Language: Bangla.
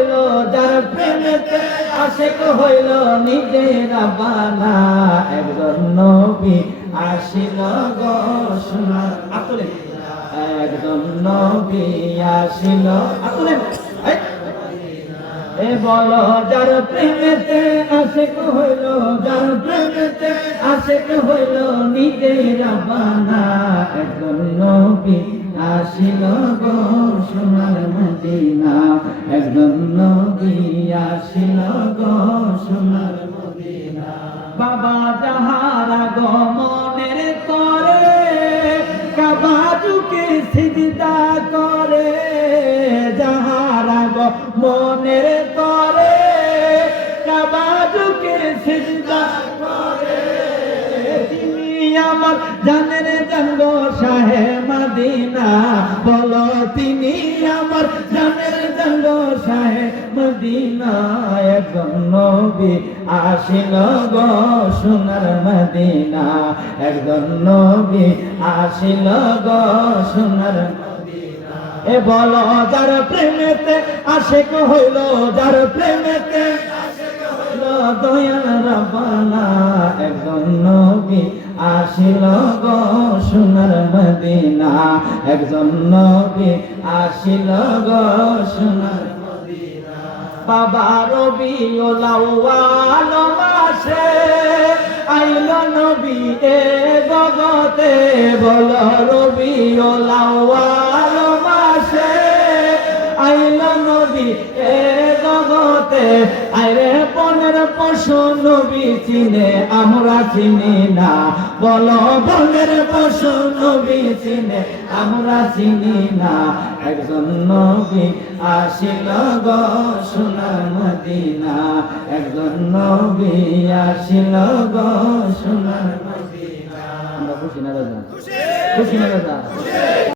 হইল যার প্রেমেতে আশেক হইল নিজের বানা একজন নবী আসিল গো সোনার আতলে একজন নবী আসিল আতলে এ বলো যার প্রেমেতে আশেক হইল যার প্রেমেতে আশেক হইল নিজের বানা একজন নবী আসিল গো সোনার মদিনা একজন নবী আসিল গো সোনার মদিনা বাবা যাহারা গমনের করে কাবা ঝুঁকে সিজদা করে যাহারা গমনের করে কাবা ঝুঁকে সিজদা করে তিনি আমার জানের জঙ্গ শাহে মদিনা বলো তিনি আমার জানের জঙ্গ শাহে মদিনা একজন নবী আসিল গো সোনার মদিনা একজন নবী আসিল গো সোনার মদিনা এ বলো যার প্রেমেতে আশেক হইল যার প্রেমেতে আশেক হইল দয়াল রাব্বানা একজন নবী আসিল গো সোনার মদিনা একজন নবী আসিল গো সোনার মদিনা বাবা রবিউল আউয়াল মাসে আইল নবী এ জগতে বলো রবিউল আউয়াল মাসে আইল নবী এ জগতে আরে বনের পশু নবী চিনে আমরা চিনি না বলো বনের পশু নবী চিনে আমরা চিনি না একজন নবী আসিল গো সোনার মদিনা একজন নবী আসিল গো সোনার মদিনা আমরা খুশি না দাদা খুশি না দাদা